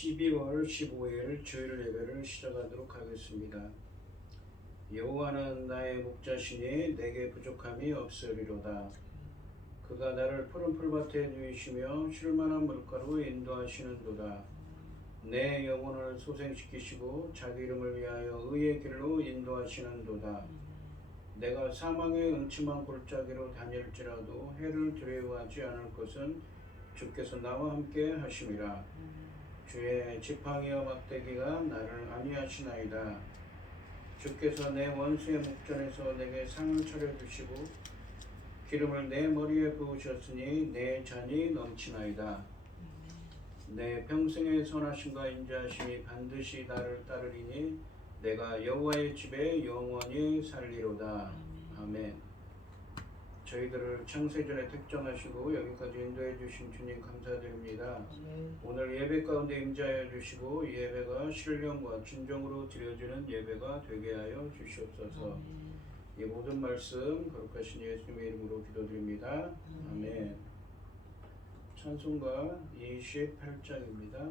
12월 15일 주일 예배를 시작하도록 하겠습니다. 여호와는 나의 목자시니 내게 부족함이 없으리로다. 그가 나를 푸른 풀밭에 누이시며 쉴만한 물가로 인도하시는도다. 내 영혼을 소생시키시고 자기 이름을 위하여 의의 길로 인도하시는도다. 내가 사망의 음침한 골짜기로 다닐지라도 해를 두려워하지 않을 것은 주께서 나와 함께 하심이라. 주의 지팡이와 막대기가 나를 안위하시나이다. 주께서 내 원수의 목전에서 내게 상을 차려주시고 기름을 내 머리에 부으셨으니 내 잔이 넘치나이다. 내 평생의 선하심과 인자하심이 반드시 나를 따르리니 내가 여호와의 집에 영원히 살리로다. 아멘. 저희들을 창세전에 특정하시고 여기까지 인도해 주신 주님 감사드립니다. 오늘 예배 가운데 임재하여 주시고 이 예배가 신령과 진정으로 드려지는 예배가 되게 하여 주시옵소서. 이 모든 말씀 거룩하신 예수님의 이름으로 기도드립니다. 아멘. 찬송가 28장입니다.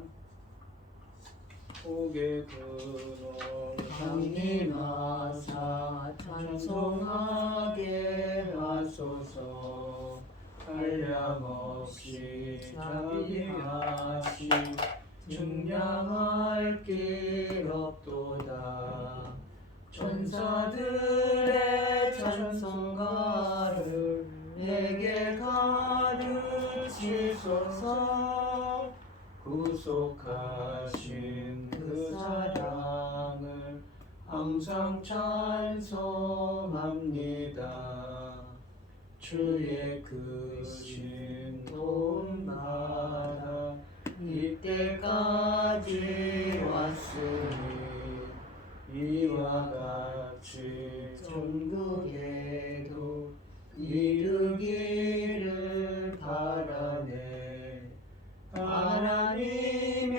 복의 근원 강림하사 찬송하게 하소서. 한량없이 자비하시 증량할 길 없도다. 천사들의 찬송가를 내게 가르치소서. 구속하신 그 사랑을 항상 찬송합니다. 주의 크신 도움받아 이때까지 왔으니 이와 같이 천국에도 이르기를 바라네. 하나님의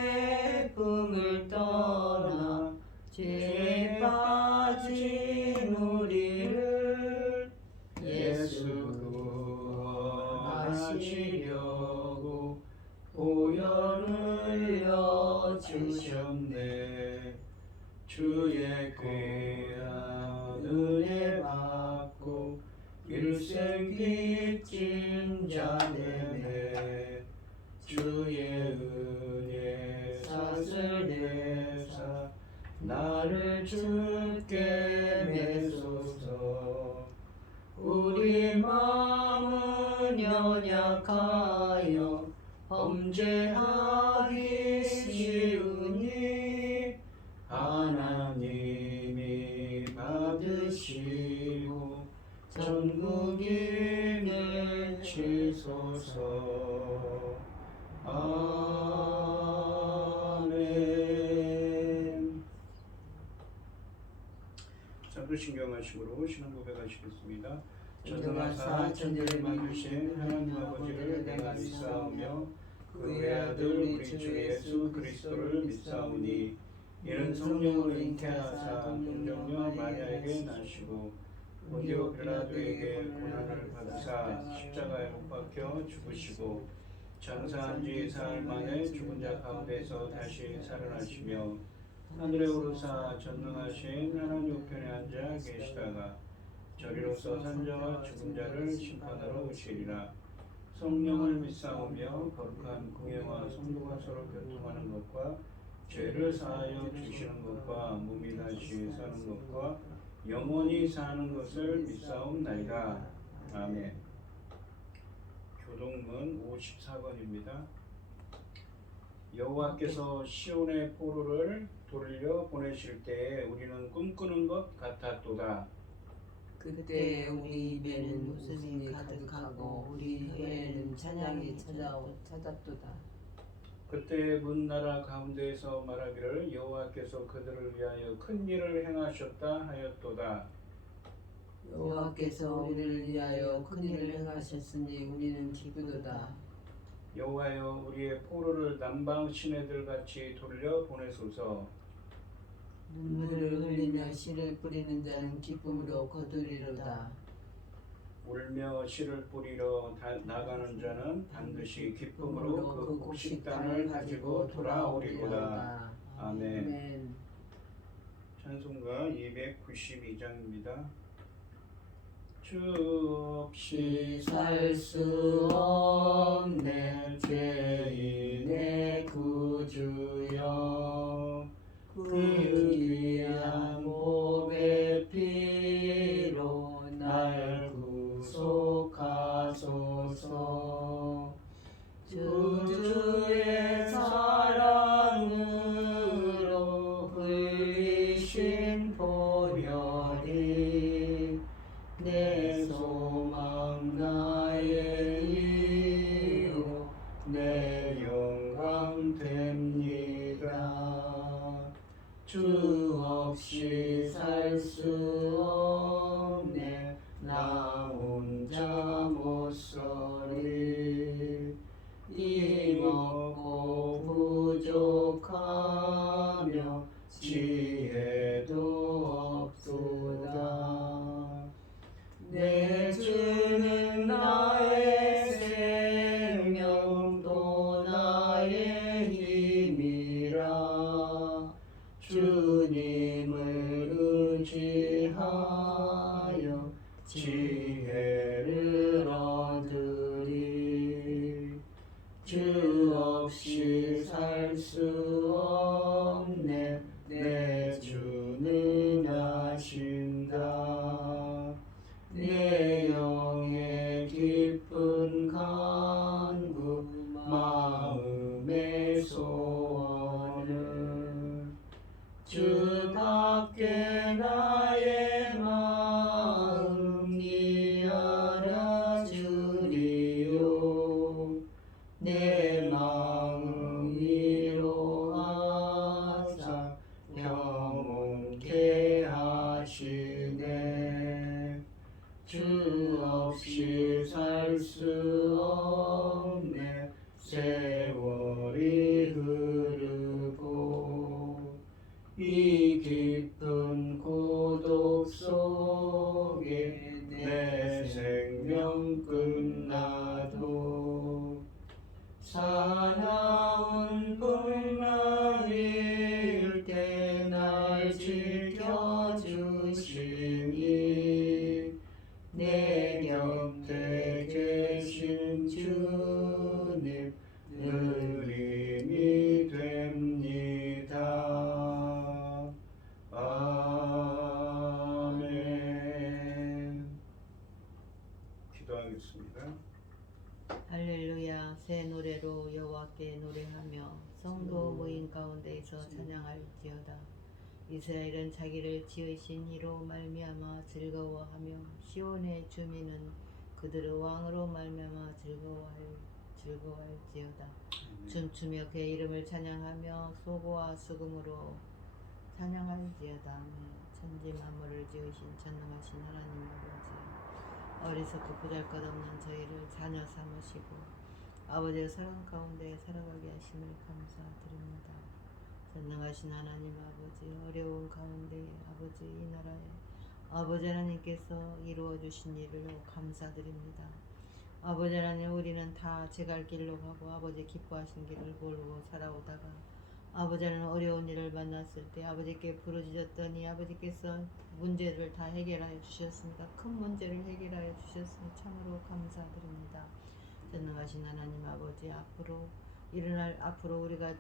품을 떠나 죄에 빠진 우리를 예수 구원하시려고 보혈 흘려 주셨네. 주의 귀한 은혜 받고 일생 빚진 자네네. 주의 은혜 삭을 내사 나를 주께 매소서. 우리 마음은 연약하여 범죄하기 쉬우니 하나님이 받으시고 전국인을 치소서. 아멘. 사도신경하심으로 신앙 고백하시겠습니다. 전능하사 천지를 만드신 하나님 아버지를 내가 믿사오며 그의 아들 우리 주 예수 그리스도를 믿사오니 이는 성령으로 잉태하사 동정녀 마리아에게 나시고 본디오 빌라도에게 고난을 받으사 십자가에 못 박혀 죽으시고 장사한 지 사흘 만에 죽은 자 가운데서 다시 살아나시며 하늘에 오르사 전능하신 하나님 우편에 앉아 계시다가 저리로서 산자와 죽은 자를 심판하러 오시리라. 성령을 믿사오며 거룩한 공예와 성도가 서로 교통하는 것과 죄를 사하여 주시는 것과 몸이 다시 사는 것과 영원히 사는 것을 믿사옵나이다. 아멘. 교동문 54번입니다. 여호와께서 시온의 포로를 돌려 보내실 때에 우리는 꿈꾸는 것 같았도다. 그때 우리 입에는 웃음이 가득하고 우리 혀에는 찬양이 찾았도다. 그때 문 나라 가운데에서 말하기를 여호와께서 그들을 위하여 큰 일을 행하셨다 하였도다. 여호와께서 우리를 위하여 큰 일을 행하셨으니 우리는 기쁘도다. 여호와여 우리의 포로를 남방 시내들 같이 돌려 보내소서. 눈물을 흘리며 씨를 뿌리는 자는 기쁨으로 거두리로다. 울며 씨를 뿌리러 나가는 자는 반드시 기쁨으로 그 곡식단을 가지고 돌아오리로다. 아멘. 찬송가 292장입니다. 주 없이 살 수 없네 죄인의 구주여, 그 귀한 몸의 피로 날 구속하소서. 주의 사랑으로 흘리신 보혈이 내 소망 나의 이유 내 영광 됩니다. 주 없이 살 수 없네 나 혼자 못 서리. 힘없고 부족하며 지혜도 없도다. 내 주는 나의 생명 또 나의 힘이라. 주님을 의지하여 지혜를 얻으리. 주 없이 살 수 없네 내 주는 아신다. 내 영의 깊은 간구 마음의 소원을 주답게 나의 마음 이 알아주리요. 내 마음 위로하사 평온케 하시네. 주 없이 살 수 없네 세월이 흐르고 이 깊은 고독 속에 내 생명 끝나도 사나운 풍랑일 때 날 지켜주시니 내 곁에 계신 주님 늘 힘이 됩니다. 아멘. 기도하겠습니다. 할렐루야. 새 노래로 여호와께 노래하며 성도 모임 가운데에서 찬양할지어다. 이스라엘은 자기를 지으신 이로 말미암아 즐거워하며 시온의 주민은 그들의 왕으로 말미암아 즐거워할지어다. 춤추며 그의 이름을 찬양하며 소고와 수금으로 찬양할지어다. 천지 만물을 지으신 전능하신 하나님 아버지, 어리석고 보잘것없는 저희를 자녀 삼으시고 아버지의 사랑 가운데 살아가게 하심을 감사드립니다. 전능하신 하나님 아버지, 어려운 가운데 아버지 이 나라에 아버지 하나님께서 이루어 주신 일을 감사드립니다. 아버지 하나님, 우리는 다 제 갈 길로 가고 아버지 기뻐하신 길을 모르고 살아오다가 아버지 하나님 어려운 일을 만났을 때 아버지께 부르짖었더니 아버지께서 문제를 다 해결하여 주셨습니다. 큰 문제를 해결하여 주셨으니 참으로 감사드립니다. 전능하신 하나님 아버지, 앞으로 우리가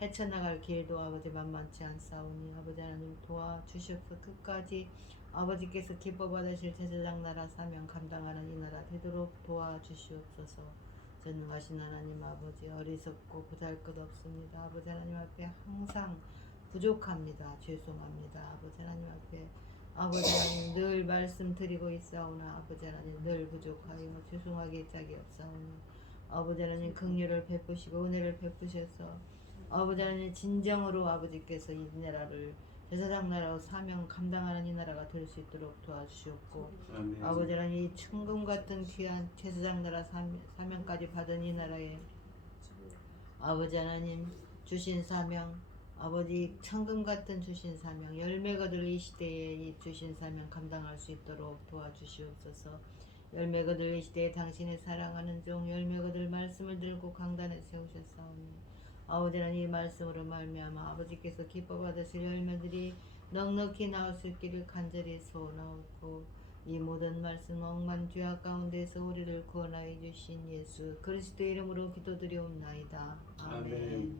헤쳐나갈 길도 아버지 만만치 않사오니 아버지 하나님 도와주시옵소서. 끝까지 아버지께서 기뻐 받으실 제사장 나라 사명 감당하는 이 나라 되도록 도와주시옵소서. 전능하신 하나님 아버지, 어리석고 보잘것없습니다. 아버지 하나님 앞에 항상 부족합니다. 죄송합니다. 아버지 하나님 앞에 아버지 하나님 늘 말씀드리고 있사오나 아버지 하나님 늘 부족하여 죄송하게 짝이 없사오니 아버지 하나님 긍휼을 베푸시고 은혜를 베푸셔서 아버지 하나님 진정으로 아버지께서 이 나라를 제사장 나라로 사명 감당하는 이 나라가 될 수 있도록 도와주시옵고, 아멘. 아버지 하나님 이 천금 같은 귀한 제사장 나라 사명까지 받은 이 나라에 아버지 하나님 주신 사명, 아버지 천금 같은 주신 사명, 열매 거둘 이 시대에 이 주신 사명 감당할 수 있도록 도와주시옵소서. 열매 거들 이 시대에 당신의 사랑하는 종 열매 거들 말씀을 들고 강단에 세우셨사오니 아버지는 이 말씀으로 말미암아 아버지께서 기뻐 받으실 열매들이 넉넉히 나올 수 있기를 간절히 소원하옵고 이 모든 말씀 억만 죄악 가운데서 우리를 구원하여 주신 예수 그리스도 이름으로 기도드리옵나이다. 아멘.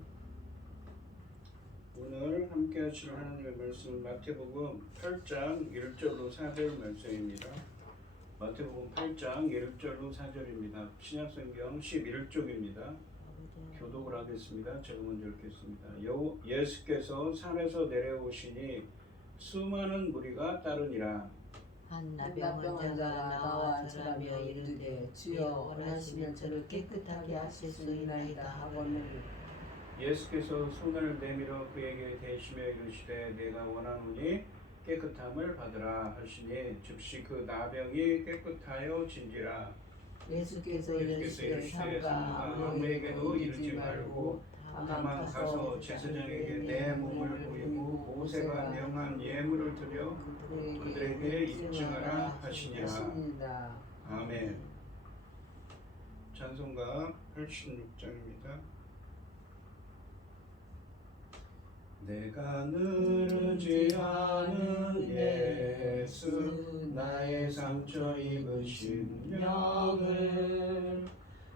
오늘 함께 하실 하나님의 말씀은 마태복음 8장 1절로 4절 말씀입니다. 마태복음 8장 1절로 4절입니다. 신약성경 11쪽입니다. 교독을 하겠습니다. 제가 먼저 읽겠습니다. 예수께서 산에서 내려오시니 수많은 무리가 따르니라. 한 나병 자가 나와 절하며 이르되 주여 원하시면 저를 깨끗하게 하실 수 있나이다 하거늘 예수께서 손을 내밀어 그에게 대시며 이르시되 내가 원하노니 깨끗함을 받으라 하시니 즉시 그 나병이 깨끗하여 진지라. 예수께서 이르시되 삼가 아무에게도 이르지 말고 다만 가서 제사장에게 내 몸을 보이고 모세가 명한 예물을 드려 그들에게 입증하라 하시니라. 아멘. 찬송가 86장입니다. 내가 누르지 않은 예수 나의 상처 입으신 영을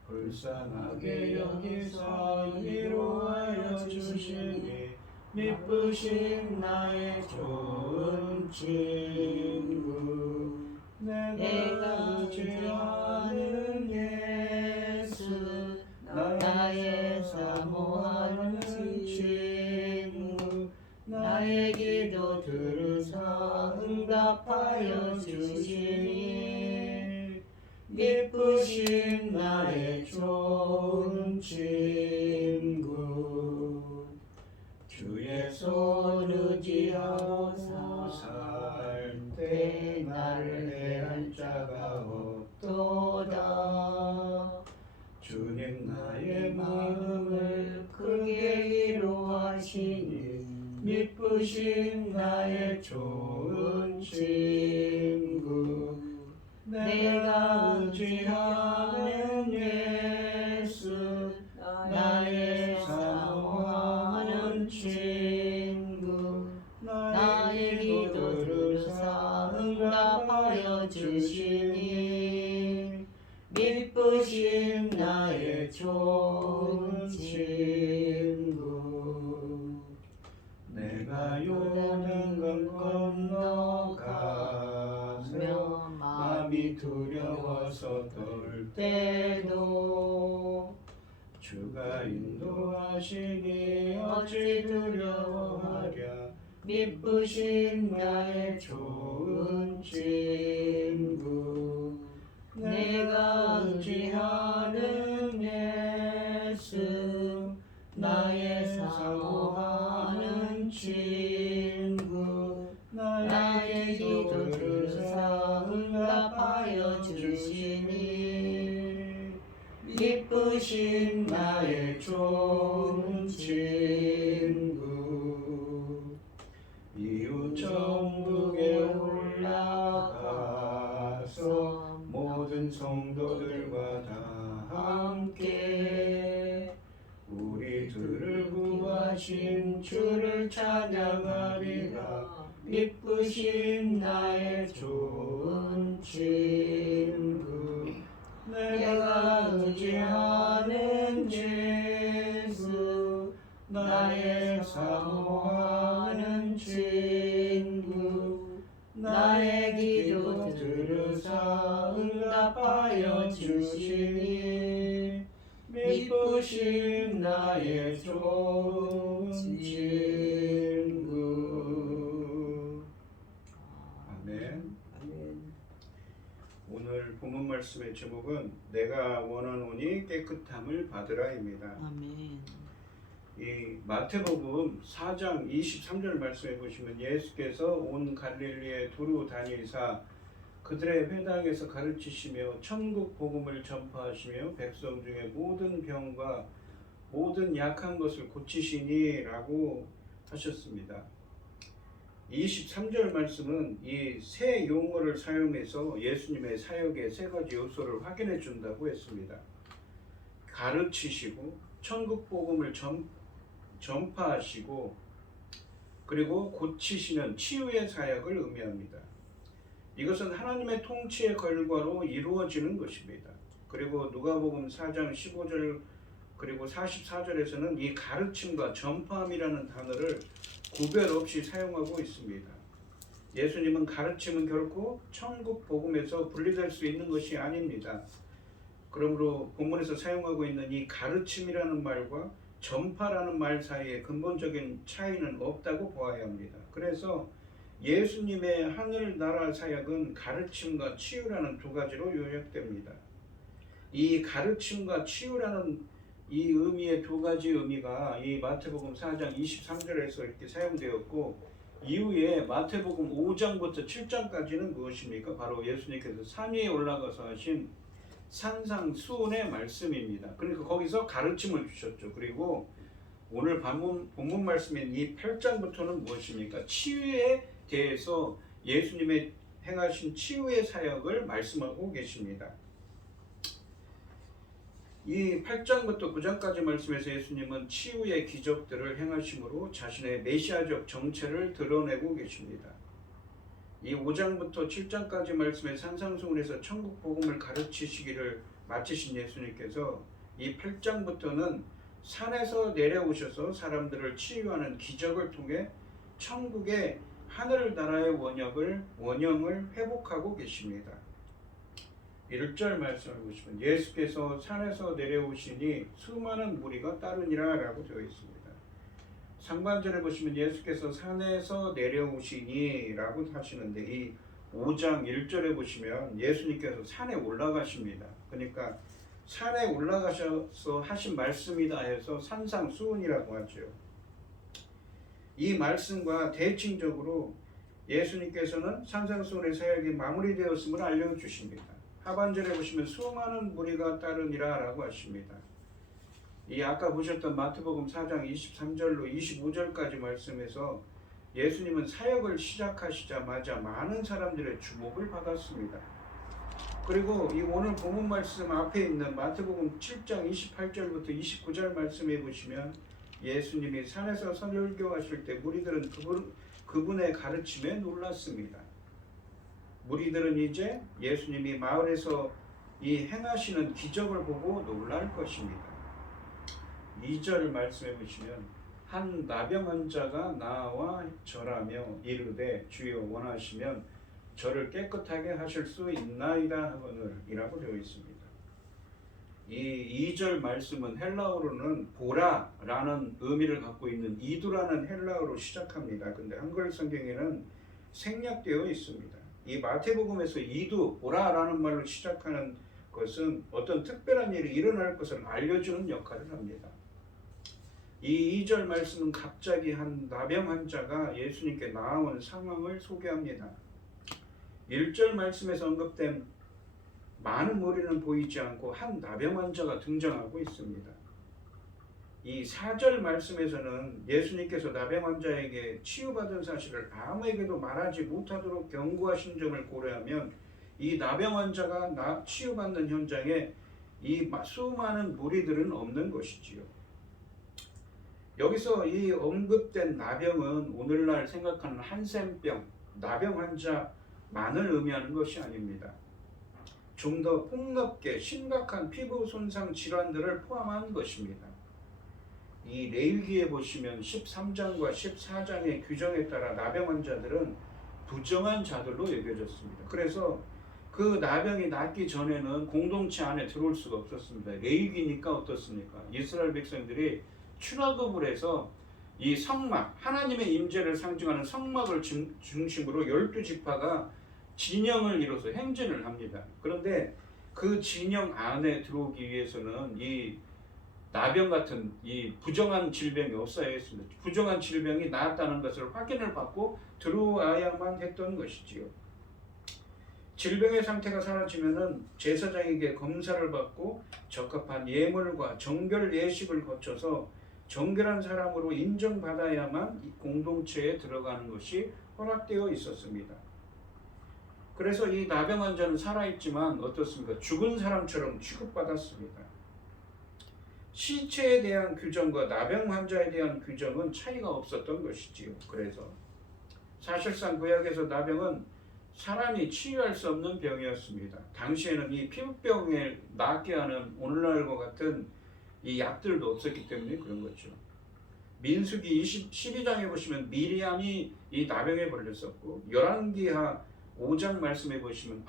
불쌍하게 여기서 위로하여 주시니 미쁘신 나의 좋은 친구 내가 의지하는 예수 나의 사모하는 친구 나의 기도 들으사 응답하여 주시니 미쁘신 나의 좋은 친구 주의 손 의지하고 살 때 나를 해할 자가 없도다. 주님 나의 마음을 크게 위로하시니 미쁘신 나의 좋은 친구 내가 의지하는 예수 나의 사모하는 친구 나의 기도 들으사 응답하여 주시니 미쁘신 나의 좋은 친구 내가 요단강 건너가서 마음이 두려워서 떨 때도 주가 인도하시니 어찌 두려워하랴 미쁘신 나의 좋은 친구 내가 의지하는 예수 나의 사모하는 친구 나의 기도 들으사 응답하여 주시니 미쁘신 나의 좋은 친구 이웃 천국에 올라가서 모든 성도들과 다 함께 우리들을 구하신 주를 찬양하리라 미쁘신 나의 좋은 친구 내가 의지하는 예수 나의 사모하는 친구 나의 기도 들으사 응답하여 주시니 미쁘신 나의 좋은 친구. 아멘. 오늘 본문 말씀의 제목은 내가 원하노니 깨끗함을 받으라입니다. 아멘. 이 마태복음 4장 23절 말씀해 보시면 예수께서 온 갈릴리에 두루 다니사 그들의 회당에서 가르치시며 천국 복음을 전파하시며 백성 중에 모든 병과 모든 약한 것을 고치시니라고 하셨습니다. 23절 말씀은 이 새 용어를 사용해서 예수님의 사역의 세 가지 요소를 확인해 준다고 했습니다. 가르치시고 천국 복음을 전파하시고 그리고 고치시는 치유의 사역을 의미합니다. 이것은 하나님의 통치의 결과로 이루어지는 것입니다. 그리고 누가복음 4장 15절 그리고 44절에서는 이 가르침과 전파함이라는 단어를 구별 없이 사용하고 있습니다. 예수님은 가르침은 결코 천국 복음에서 분리될 수 있는 것이 아닙니다. 그러므로 본문에서 사용하고 있는 이 가르침이라는 말과 전파라는 말 사이에 근본적인 차이는 없다고 보아야 합니다. 그래서 예수님의 하늘나라 사역은 가르침과 치유라는 두 가지로 요약됩니다. 이 가르침과 치유라는 이 의미의 두 가지 의미가 이 마태복음 4장 23절에서 이렇게 사용되었고 이후에 마태복음 5장부터 7장까지는 무엇입니까? 바로 예수님께서 산 위에 올라가서 하신 산상수훈의 말씀입니다. 그러니까 거기서 가르침을 주셨죠. 그리고 오늘 본문 말씀인 이 8장부터는 무엇입니까? 치유에 대해서 예수님의 행하신 치유의 사역을 말씀하고 계십니다. 이 8장부터 9장까지 말씀에서 예수님은 치유의 기적들을 행하심으로 자신의 메시아적 정체를 드러내고 계십니다. 이 5장부터 7장까지 말씀의 산상수훈에서 천국 복음을 가르치시기를 마치신 예수님께서 이 8장부터는 산에서 내려오셔서 사람들을 치유하는 기적을 통해 천국의 하늘나라의 원형을 회복하고 계십니다. 1절 말씀을 보시면 예수께서 산에서 내려오시니 수많은 무리가 따르니라 라고 되어 있습니다. 상반절에 보시면 예수께서 산에서 내려오시니 라고 하시는데 이 5장 1절에 보시면 예수님께서 산에 올라가십니다. 그러니까 산에 올라가셔서 하신 말씀이다 해서 산상수훈이라고 하죠. 이 말씀과 대칭적으로 예수님께서는 산상수훈의 사역이 마무리되었음을 알려주십니다. 하반절에 보시면 수많은 무리가 따르니라 라고 하십니다. 이 아까 보셨던 마태복음 4장 23절로 25절까지 말씀에서 예수님은 사역을 시작하시자마자 많은 사람들의 주목을 받았습니다. 그리고 이 오늘 본문 말씀 앞에 있는 마태복음 7장 28절부터 29절 말씀에 보시면 예수님이 산에서 설교하실 때 무리들은 그분의 가르침에 놀랐습니다. 무리들은 이제 예수님이 마을에서 이 행하시는 기적을 보고 놀랄 것입니다. 2절 말씀해 보시면 한 나병 자가 나와 절하며 이르되 주여 원하시면 저를 깨끗하게 하실 수 있나이다 하거늘 이라고 되어 있습니다. 이 2절 말씀은 헬라어로는 보라라는 의미를 갖고 있는 이두라는 헬라어로 시작합니다. 근데 한글 성경에는 생략되어 있습니다. 이 마태복음에서 이두, 보라라는 말로 시작하는 것은 어떤 특별한 일이 일어날 것을 알려주는 역할을 합니다. 이 2절 말씀은 갑자기 한 나병 환자가 예수님께 나아온 상황을 소개합니다. 1절 말씀에서 언급된 많은 무리는 보이지 않고 한 나병 환자가 등장하고 있습니다. 이 4절 말씀에서는 예수님께서 나병 환자에게 치유받은 사실을 아무에게도 말하지 못하도록 경고하신 점을 고려하면 이 나병 환자가 치유받는 현장에 이 수많은 무리들은 없는 것이지요. 여기서 이 언급된 나병은 오늘날 생각하는 한센병, 나병 환자만을 의미하는 것이 아닙니다. 좀 더 폭넓게 심각한 피부 손상 질환들을 포함한 것입니다. 이 레위기에 보시면 13장과 14장의 규정에 따라 나병 환자들은 부정한 자들로 여겨졌습니다. 그래서 그 나병이 낫기 전에는 공동체 안에 들어올 수가 없었습니다. 레위기니까 어떻습니까? 이스라엘 백성들이 출애굽을 해서 이 성막, 하나님의 임재를 상징하는 성막을 중심으로 12지파가 진영을 이뤄서 행진을 합니다. 그런데 그 진영 안에 들어오기 위해서는 이 나병 같은 이 부정한 질병이 없어야 했습니다. 부정한 질병이 나았다는 것을 확인을 받고 들어와야만 했던 것이지요. 질병의 상태가 사라지면은 제사장에게 검사를 받고 적합한 예물과 정결 예식을 거쳐서 정결한 사람으로 인정받아야만 이 공동체에 들어가는 것이 허락되어 있었습니다. 그래서 이 나병 환자는 살아있지만 어떻습니까? 죽은 사람처럼 취급받았습니다. 시체에 대한 규정과 나병 환자에 대한 규정은 차이가 없었던 것이지요. 그래서 사실상 구약에서 나병은 사람이 치유할 수 없는 병이었습니다. 당시에는 이 피부병에 낫게 하는 오늘날과 같은 이 약들도 없었기 때문에 그런 거죠. 민수기 12장에 보시면 미리암이 이 나병에 걸렸었고, 열왕기하 5장 말씀에 보시면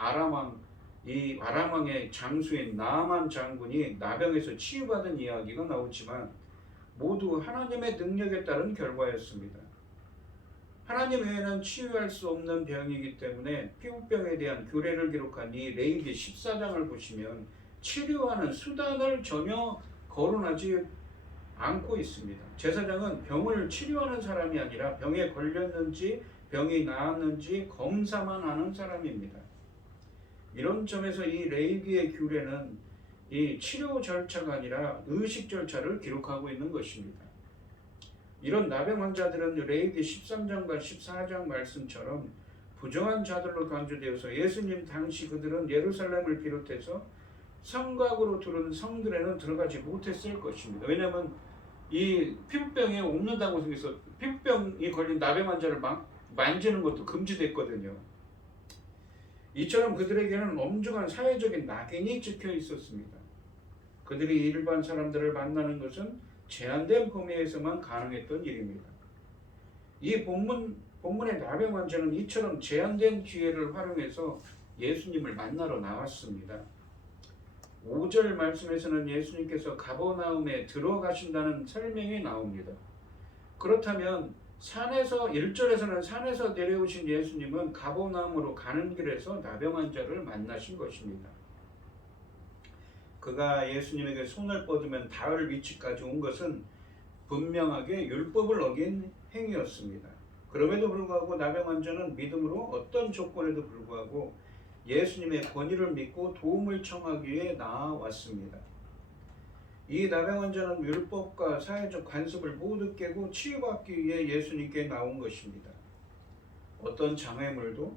이 아람왕의 장수인 나아만 장군이 나병에서 치유받은 이야기가 나오지만 모두 하나님의 능력에 따른 결과였습니다. 하나님 외에는 치유할 수 없는 병이기 때문에 피부병에 대한 규례를 기록한 이 레위기 14장을 보시면 치료하는 수단을 전혀 거론하지 않고 있습니다. 제사장은 병을 치료하는 사람이 아니라 병에 걸렸는지 병이 나았는지 검사만 하는 사람입니다. 이런 점에서 이 레위기의 규례는 이 치료 절차가 아니라 의식 절차를 기록하고 있는 것입니다. 이런 나병 환자들은 레위기 13장과 14장 말씀처럼 부정한 자들로 간주되어서 예수님 당시 그들은 예루살렘을 비롯해서 성곽으로 두른 성들에는 들어가지 못했을 것입니다. 왜냐하면 이 피부병에 옮는다고 생겨서 피부병이 걸린 나병 환자를 만지는 것도 금지됐거든요. 이처럼 그들에게는 엄중한 사회적인 낙인이 찍혀 있었습니다. 그들이 일반 사람들을 만나는 것은 제한된 범위에서만 가능했던 일입니다. 이 본문의 나병 환자는 이처럼 제한된 기회를 활용해서 예수님을 만나러 나왔습니다. 5절 말씀에서는 예수님께서 가버나움에 들어가신다는 설명이 나옵니다. 그렇다면 1절에서는 산에서 내려오신 예수님은 가버나움으로 가는 길에서 나병 환자를 만나신 것입니다. 그가 예수님에게 손을 뻗으면 닿을 위치까지 온 것은 분명하게 율법을 어긴 행위였습니다. 그럼에도 불구하고 나병 환자는 믿음으로 어떤 조건에도 불구하고 예수님의 권위를 믿고 도움을 청하기 위해 나아왔습니다. 이 나병 환자는 율법과 사회적 관습을 모두 깨고 치유받기 위해 예수님께 나온 것입니다. 어떤 장애물도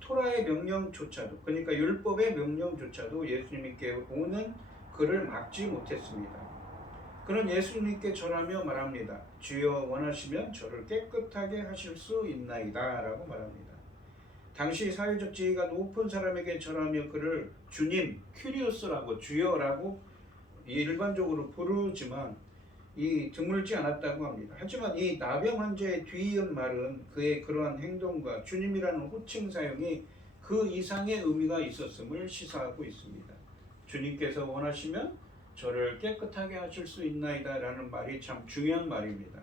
토라의 명령조차도, 그러니까 율법의 명령조차도 예수님께 오는 그를 막지 못했습니다. 그는 예수님께 절하며 말합니다. 주여 원하시면 저를 깨끗하게 하실 수 있나이다 라고 말합니다. 당시 사회적 지위가 높은 사람에게 절하며 그를 주님, 큐리오스라고 주여라고 일반적으로 부르지만 드물지 않았다고 합니다. 하지만 이 나병 환자의 뒤이은 말은 그의 그러한 행동과 주님이라는 호칭 사용이 그 이상의 의미가 있었음을 시사하고 있습니다. 주님께서 원하시면 저를 깨끗하게 하실 수 있나이다 라는 말이 참 중요한 말입니다.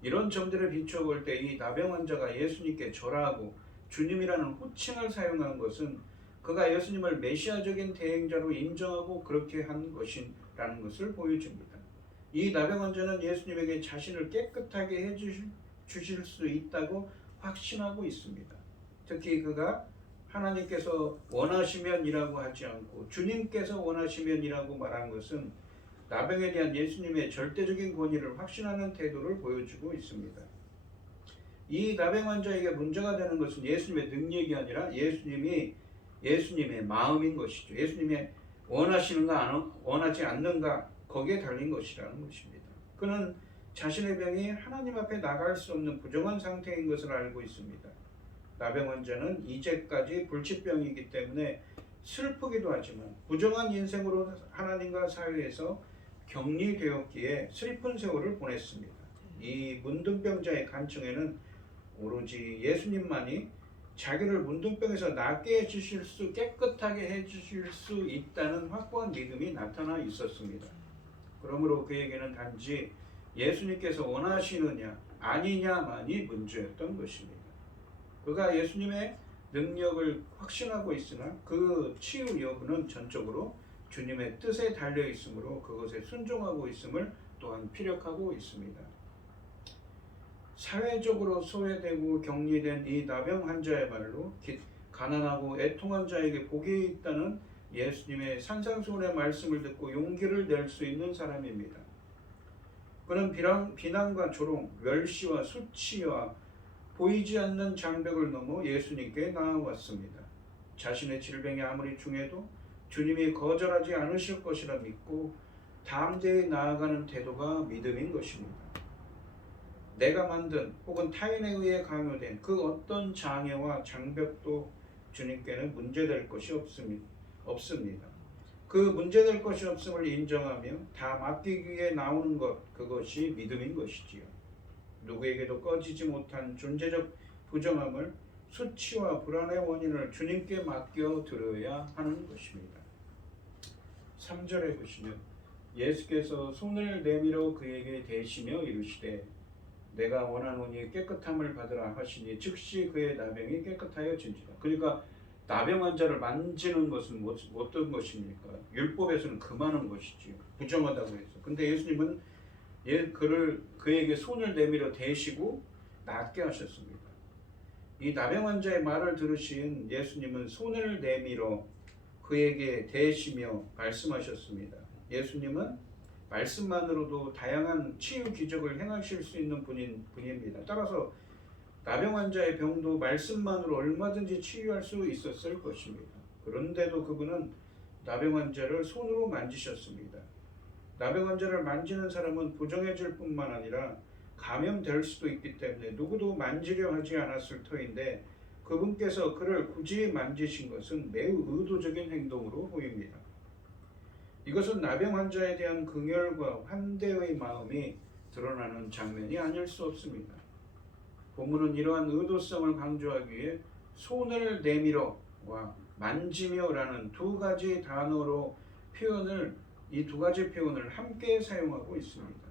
이런 점들을 비추어 볼 때 이 나병 환자가 예수님께 절하고 주님이라는 호칭을 사용한 것은 그가 예수님을 메시아적인 대행자로 인정하고 그렇게 한 것이라는 것을 보여줍니다. 이 나병 환자는 예수님에게 자신을 깨끗하게 해주실 수 있다고 확신하고 있습니다. 특히 그가 하나님께서 원하시면이라고 하지 않고 주님께서 원하시면이라고 말한 것은 나병에 대한 예수님의 절대적인 권위를 확신하는 태도를 보여주고 있습니다. 이 나병 환자에게 문제가 되는 것은 예수님의 능력이 아니라 예수님의 마음인 것이죠. 예수님의 원하시는가 원하지 않는가 거기에 달린 것이라는 것입니다. 그는 자신의 병이 하나님 앞에 나갈 수 없는 부정한 상태인 것을 알고 있습니다. 나병 환자는 이제까지 불치병이기 때문에 슬프기도 하지만 부정한 인생으로 하나님과 사회에서 격리되었기에 슬픈 세월을 보냈습니다. 이 문둥병자의 간청에는 오로지 예수님만이 자기를 문둥병에서 낫게 해주실 수, 깨끗하게 해주실 수 있다는 확고한 믿음이 나타나 있었습니다. 그러므로 그에게는 단지 예수님께서 원하시느냐 아니냐만이 문제였던 것입니다. 그가 예수님의 능력을 확신하고 있으나 그 치유 여부는 전적으로 주님의 뜻에 달려 있으므로 그것에 순종하고 있음을 또한 피력하고 있습니다. 사회적으로 소외되고 격리된 이 나병 환자야말로 가난하고 애통한 자에게 복이 있다는 예수님의 산상수훈의 말씀을 듣고 용기를 낼 수 있는 사람입니다. 그는 비난과 조롱, 멸시와 수치와 보이지 않는 장벽을 넘어 예수님께 나아왔습니다. 자신의 질병이 아무리 중해도 주님이 거절하지 않으실 것이라 믿고 담대히 나아가는 태도가 믿음인 것입니다. 내가 만든 혹은 타인에 의해 강요된 그 어떤 장애와 장벽도 주님께는 문제될 것이 없습니다. 그 문제될 것이 없음을 인정하며 다 맡기기 위해 나오는 것, 그것이 믿음인 것이지요. 누구에게도 꺼지지 못한 존재적 부정함을, 수치와 불안의 원인을 주님께 맡겨 드려야 하는 것입니다. 3절에 보시면 예수께서 손을 내밀어 그에게 대시며 이르시되 내가 원하노니 깨끗함을 받으라 하시니 즉시 그의 나병이 깨끗하여진지라. 그러니까 나병 환자를 만지는 것은 어떤 것입니까? 율법에서는 금하는 것이지요. 부정하다고 해서. 근데 예수님은 그에게 손을 내밀어 대시고 낫게 하셨습니다. 이 나병 환자의 말을 들으신 예수님은 손을 내밀어 그에게 대시며 말씀하셨습니다. 예수님은 말씀만으로도 다양한 치유 기적을 행하실 수 있는 분입니다. 따라서 나병 환자의 병도 말씀만으로 얼마든지 치유할 수 있었을 것입니다. 그런데도 그분은 나병 환자를 손으로 만지셨습니다. 나병 환자를 만지는 사람은 부정해질 뿐만 아니라 감염될 수도 있기 때문에 누구도 만지려 하지 않았을 터인데 그분께서 그를 굳이 만지신 것은 매우 의도적인 행동으로 보입니다. 이것은 나병 환자에 대한 긍휼과 환대의 마음이 드러나는 장면이 아닐 수 없습니다. 본문은 이러한 의도성을 강조하기 위해 손을 내밀어와 만지며라는 두 가지 단어로 이 두 가지 표현을 함께 사용하고 있습니다.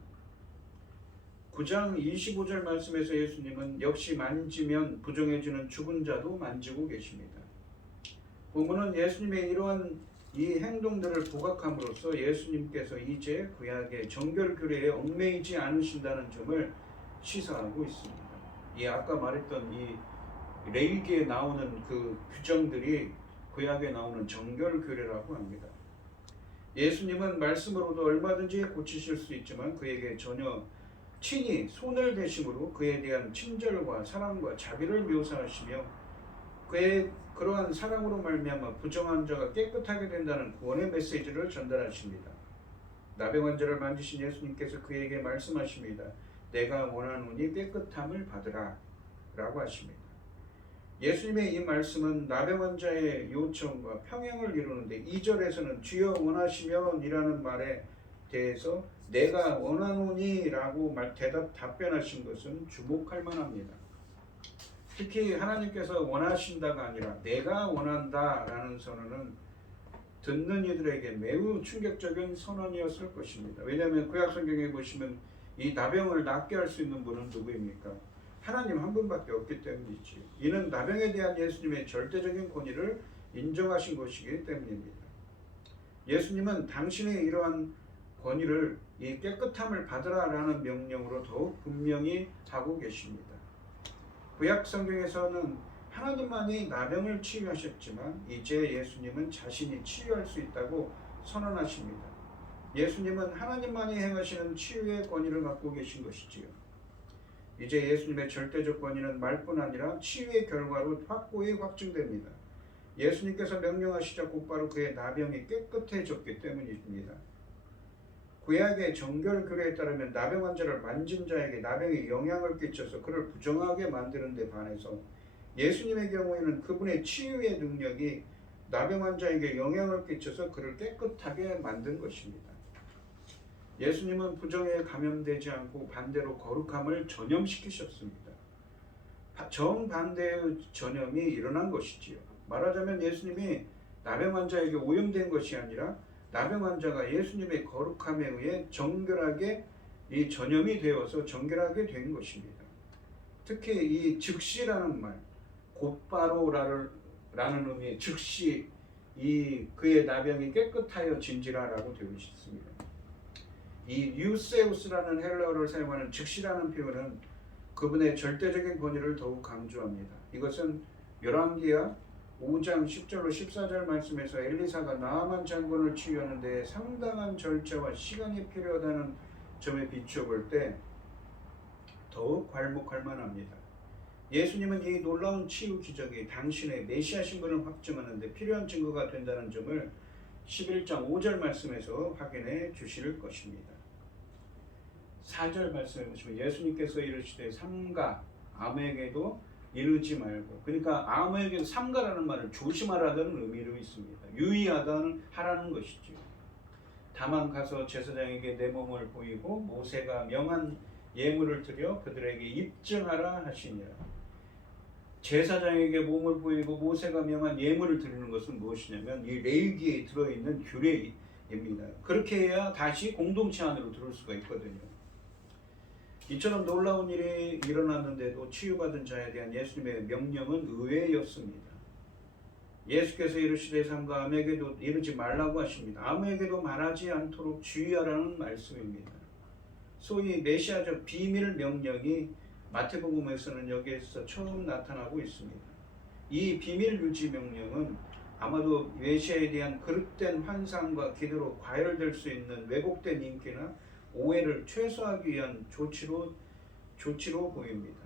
9장 25절 말씀에서 예수님은 역시 만지면 부정해지는 죽은 자도 만지고 계십니다. 본문은 예수님의 이러한 이 행동들을 부각함으로써 예수님께서 이제 구약의 정결 규례에 얽매이지 않으신다는 점을 시사하고 있습니다. 아까 말했던 이 레위기에 나오는 그 규정들이 구약에 나오는 정결 규례라고 합니다. 예수님은 말씀으로도 얼마든지 고치실 수 있지만 그에게 전혀 친히 손을 대심으로 그에 대한 친절과 사랑과 자비를 묘사하시며 그의 그러한 사랑으로 말미암아 부정한 자가 깨끗하게 된다는 구원의 메시지를 전달하십니다. 나병 환자를 만지신 예수님께서 그에게 말씀하십니다. 내가 원하노니 깨끗함을 받으라 라고 하십니다. 예수님의 이 말씀은 나병 환자의 요청과 평행을 이루는데 2절에서는 주여 원하시면 이라는 말에 대해서 내가 원하노니 라고 답변하신 것은 주목할 만합니다. 특히 하나님께서 원하신다가 아니라 내가 원한다 라는 선언은 듣는 이들에게 매우 충격적인 선언이었을 것입니다. 왜냐하면 구약 성경에 보시면 이 나병을 낫게 할 수 있는 분은 누구입니까? 하나님 한 분밖에 없기 때문이지. 이는 나병에 대한 예수님의 절대적인 권위를 인정하신 것이기 때문입니다. 예수님은 당신의 이러한 권위를 이 깨끗함을 받으라라는 명령으로 더욱 분명히 하고 계십니다. 구약 성경에서는 하나님만이 나병을 치유하셨지만 이제 예수님은 자신이 치유할 수 있다고 선언하십니다. 예수님은 하나님만이 행하시는 치유의 권위를 갖고 계신 것이지요. 이제 예수님의 절대적 권위는 말뿐 아니라 치유의 결과로 확고히 확증됩니다. 예수님께서 명령하시자 곧바로 그의 나병이 깨끗해졌기 때문입니다. 구약의 정결 규례에 따르면 나병 환자를 만진 자에게 나병이 영향을 끼쳐서 그를 부정하게 만드는 데 반해서 예수님의 경우에는 그분의 치유의 능력이 나병 환자에게 영향을 끼쳐서 그를 깨끗하게 만든 것입니다. 예수님은 부정에 감염되지 않고 반대로 거룩함을 전염시키셨습니다. 정반대의 전염이 일어난 것이지요. 말하자면 예수님이 나병 환자에게 오염된 것이 아니라 나병 환자가 예수님의 거룩함에 의해 정결하게 이 전염이 되어서 정결하게 된 것입니다. 특히 이 즉시라는 말, 곧바로라는 의미의 즉시 그의 나병이 깨끗하여진지라라고 되어 있습니다. 이 뉴세우스라는 헬라어를 사용하는 즉시라는 표현은 그분의 절대적인 권위를 더욱 강조합니다. 이것은 열왕기하 5장 10절로 14절 말씀에서 엘리사가 나아만 장군을 치유하는 데 상당한 절차와 시간이 필요하다는 점에 비추어 볼 때 더욱 괄목할 만합니다. 예수님은 이 놀라운 치유 기적이 당신의 메시아 신분을 확증하는 데 필요한 증거가 된다는 점을 11장 5절 말씀에서 확인해 주실 것입니다. 4절 말씀에 보시면 예수님께서 이르시되 삼가 아무에게도 이르지 말고, 그러니까 아무에게도 삼가라는 말은 조심하라는 의미로 있습니다. 유의하다는 하라는 것이죠. 다만 가서 제사장에게 내 몸을 보이고 모세가 명한 예물을 드려 그들에게 입증하라 하시니라. 제사장에게 몸을 보이고 모세가 명한 예물을 드리는 것은 무엇이냐면 이 레위기에 들어있는 규례입니다. 그렇게 해야 다시 공동체 안으로 들어올 수가 있거든요. 이처럼 놀라운 일이 일어났는데도 치유받은 자에 대한 예수님의 명령은 의외였습니다. 예수께서 이르시되 삼가 아무에게도 이르지 말라고 하십니다. 아무에게도 말하지 않도록 주의하라는 말씀입니다. 소위 메시아적 비밀 명령이 마태복음에서는 여기에서 처음 나타나고 있습니다. 이 비밀 유지 명령은 아마도 메시아에 대한 그릇된 환상과 기대로 과열될 수 있는 왜곡된 인기나 오해를 최소화하기 위한 조치로 보입니다.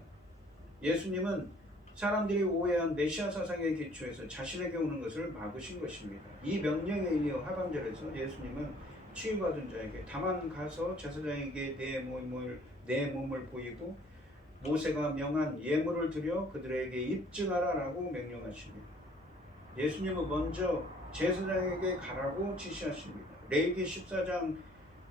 예수님은 사람들이 오해한 메시아 사상의 기초에서 자신에게 오는 것을 막으신 것입니다. 이 명령에 이어 하반절에서 예수님은 치유받은 자에게 다만 가서 제사장에게 내 몸을 보이고 모세가 명한 예물을 드려 그들에게 입증하라라고 명령하십니다. 예수님은 먼저 제사장에게 가라고 지시하십니다. 레위기 14장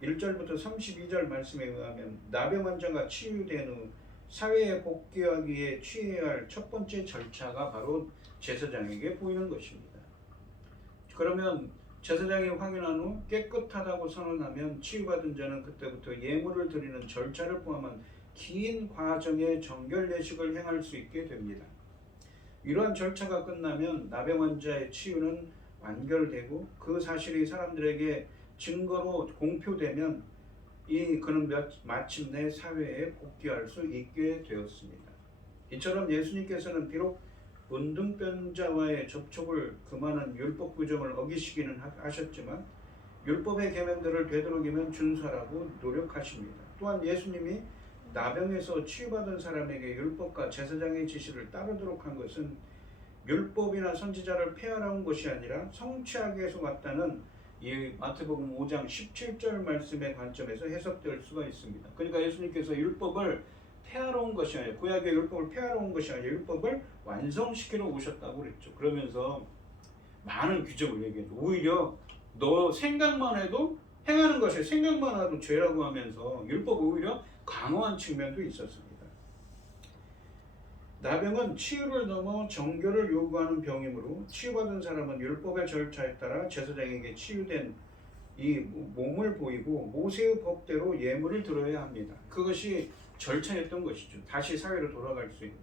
1절부터 32절 말씀에 의하면 나병 환자가 치유된 후 사회에 복귀하기 위해 취해야 할 첫 번째 절차가 바로 제사장에게 보이는 것입니다. 그러면 제사장이 확인한 후 깨끗하다고 선언하면 치유받은 자는 그때부터 예물을 드리는 절차를 포함한 긴 과정의 정결 예식을 행할 수 있게 됩니다. 이러한 절차가 끝나면 나병 환자의 치유는 완결되고 그 사실이 사람들에게 증거로 공표되면 그는 마침내 사회에 복귀할 수 있게 되었습니다. 이처럼 예수님께서는 비록 문둥병자와의 접촉을 금하는 율법 규정을 어기시기는 하셨지만 율법의 계명들을 되도록이면 준수하라고 노력하십니다. 또한 예수님이 나병에서 치유받은 사람에게 율법과 제사장의 지시를 따르도록 한 것은 율법이나 선지자를 폐하라는 것이 아니라 성취하기 위해서 왔다는 이 마태복음 5장 17절 말씀의 관점에서 해석될 수가 있습니다. 그러니까 예수님께서 율법을 폐하러 온 것이 아니라 구약의 율법을 폐하러 온 것이 아니라 율법을 완성시키러 오셨다고 그랬죠. 그러면서 많은 규정을 얘기해도 오히려 너 생각만 해도 행하는 것이 생각만 해도 죄라고 하면서 율법을 오히려 강화한 측면도 있었습니다. 나병은 치유를 넘어 정결을 요구하는 병이므로 치유받은 사람은 율법의 절차에 따라 제사장에게 치유된 이 몸을 보이고 모세의 법대로 예물을 드려야 합니다. 그것이 절차였던 것이죠. 다시 사회로 돌아갈 수 있는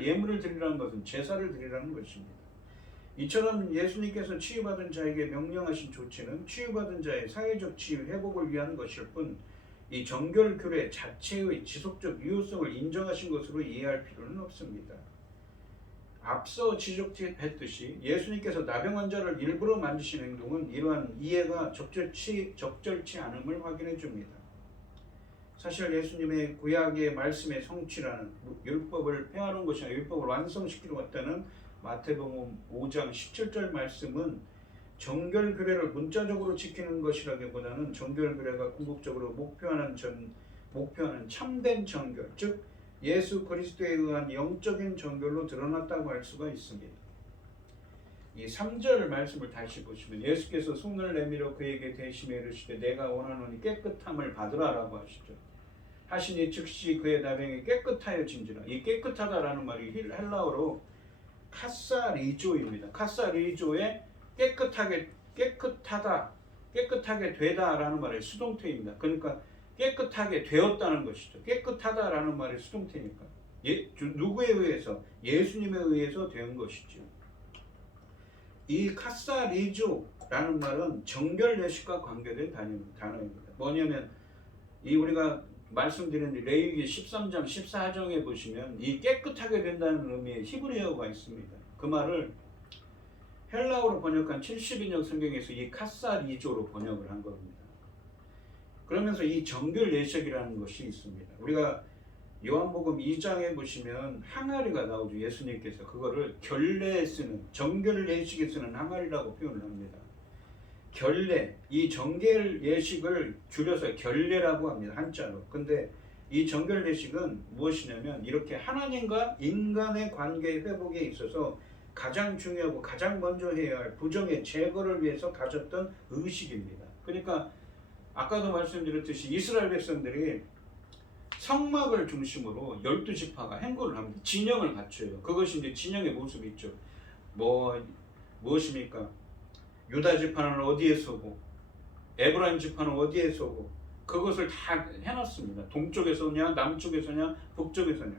예물을 드리라는 것은 제사를 드리라는 것입니다. 이처럼 예수님께서 치유받은 자에게 명령하신 조치는 치유받은 자의 사회적 치유 회복을 위한 것일 뿐 이 정결 규례 자체의 지속적 유효성을 인정하신 것으로 이해할 필요는 없습니다. 앞서 지적했듯이 예수님께서 나병 환자를 일부러 만지신 행동은 이러한 이해가 적절치 않음을 확인해 줍니다. 사실 예수님의 구약의 말씀의 성취라는 율법을 폐하는 것이 아니라 율법을 완성시키러 왔다는 마태복음 5장 17절 말씀은 정결 규례를 문자적으로 지키는 것이라기보다는 정결 규례가 궁극적으로 목표하는 참된 정결, 즉 예수 그리스도에 의한 영적인 정결로 드러났다고 할 수가 있습니다. 이 3절 말씀을 다시 보시면 예수께서 손을 내밀어 그에게 대심에 이르시되 내가 원하노니 깨끗함을 받으라라고 하시죠. 하시니 즉시 그의 나병이 깨끗하여진지라. 이 깨끗하다라는 말이 헬라어로 카사리조입니다. 카사리조의 깨끗하게 되다라는 말의 수동태입니다. 그러니까 깨끗하게 되었다는 것이죠. 깨끗하다라는 말의 수동태니까 누구에 의해서? 예수님에 의해서 된 것이죠. 이 카사리조라는 말은 정결 예식과 관계된 단어입니다. 뭐냐면 우리가 말씀드린 레위기 13장 14장에 보시면 이 깨끗하게 된다는 의미의 히브리어가 있습니다. 그 말을 헬라어로 번역한 72년 성경에서 이 카사리조로 번역을 한 겁니다. 그러면서 이 정결 예식이라는 것이 있습니다. 우리가 요한복음 2장에 보시면 항아리가 나오죠. 예수님께서 그거를 결례에 쓰는, 정결 예식에 쓰는 항아리라고 표현을 합니다. 결례, 이 정결 예식을 줄여서 결례라고 합니다. 한자로. 근데 이 정결 예식은 무엇이냐면 이렇게 하나님과 인간의 관계 회복에 있어서 가장 중요하고 가장 먼저 해야 할 부정의 제거를 위해서 가졌던 의식입니다. 그러니까 아까도 말씀드렸듯이 이스라엘 백성들이 성막을 중심으로 12지파가 행군을 합니다. 진영을 갖춰요. 그것이 이제 진영의 모습이 있죠. 무엇입니까? 유다 지파는 어디에 서고, 에브라임 지파는 어디에 서고, 그것을 다 해놨습니다. 동쪽에서 오냐, 남쪽에서 오냐, 북쪽에서 오냐.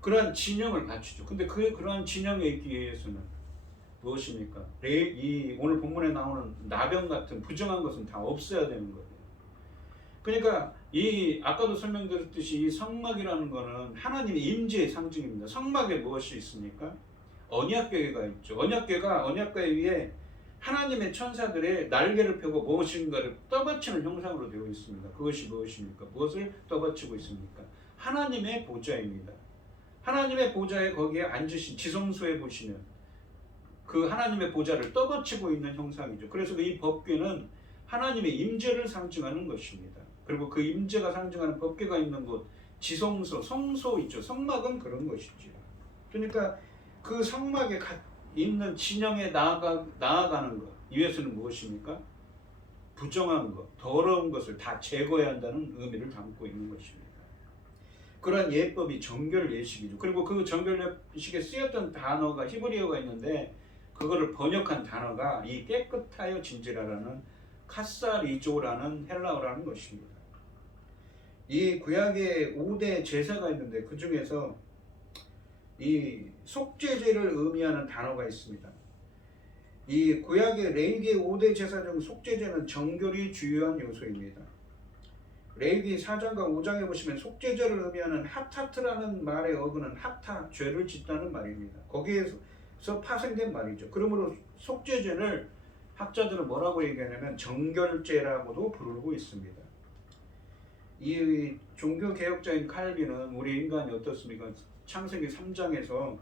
그러한 진영을 갖추죠. 근데 그러한 진영에 있기 위해서는 무엇입니까? 오늘 본문에 나오는 나병 같은 부정한 것은 다 없어야 되는 거예요. 그러니까 아까도 설명드렸듯이 이 성막이라는 거는 하나님의 임재의 상징입니다. 성막에 무엇이 있습니까? 언약궤가 있죠. 언약궤 위에 하나님의 천사들의 날개를 펴고 무엇인가를 떠받치는 형상으로 되어 있습니다. 그것이 무엇입니까? 무엇을 떠받치고 있습니까? 하나님의 보좌입니다. 하나님의 보좌에 거기에 앉으신 지성소에 보시면 그 하나님의 보좌를 떠받치고 있는 형상이죠. 그래서 이 법궤는 하나님의 임재를 상징하는 것입니다. 그리고 그 임재가 상징하는 법궤가 있는 곳, 지성소, 성소 있죠. 성막은 그런 것이죠. 그러니까 그 성막에 있는 진영에 나아가는 것, 이것은 무엇입니까? 부정한 것, 더러운 것을 다 제거해야 한다는 의미를 담고 있는 것입니다. 그러한 예법이 정결 예식이죠. 그리고 그 정결 예식에 쓰였던 단어가 히브리어가 있는데 그거를 번역한 단어가 이 깨끗하여 진지라라는 카사리조라는 헬라어라는 것입니다. 이 구약에 5대 제사가 있는데 그 중에서 이 속죄제를 의미하는 단어가 있습니다. 이 구약의 레위기의 5대 제사 중 속죄제는 정결이 주요한 요소입니다. 레위기 4장과 5장에 보시면 속죄제를 의미하는 하타트라는 말의 어근은 하타, 죄를 짓다는 말입니다. 거기에서 파생된 말이죠. 그러므로 속죄제를 학자들은 뭐라고 얘기하냐면 정결제라고도 부르고 있습니다. 이 종교개혁자인 칼빈은 우리 인간이 어떻습니까? 창세기 3장에서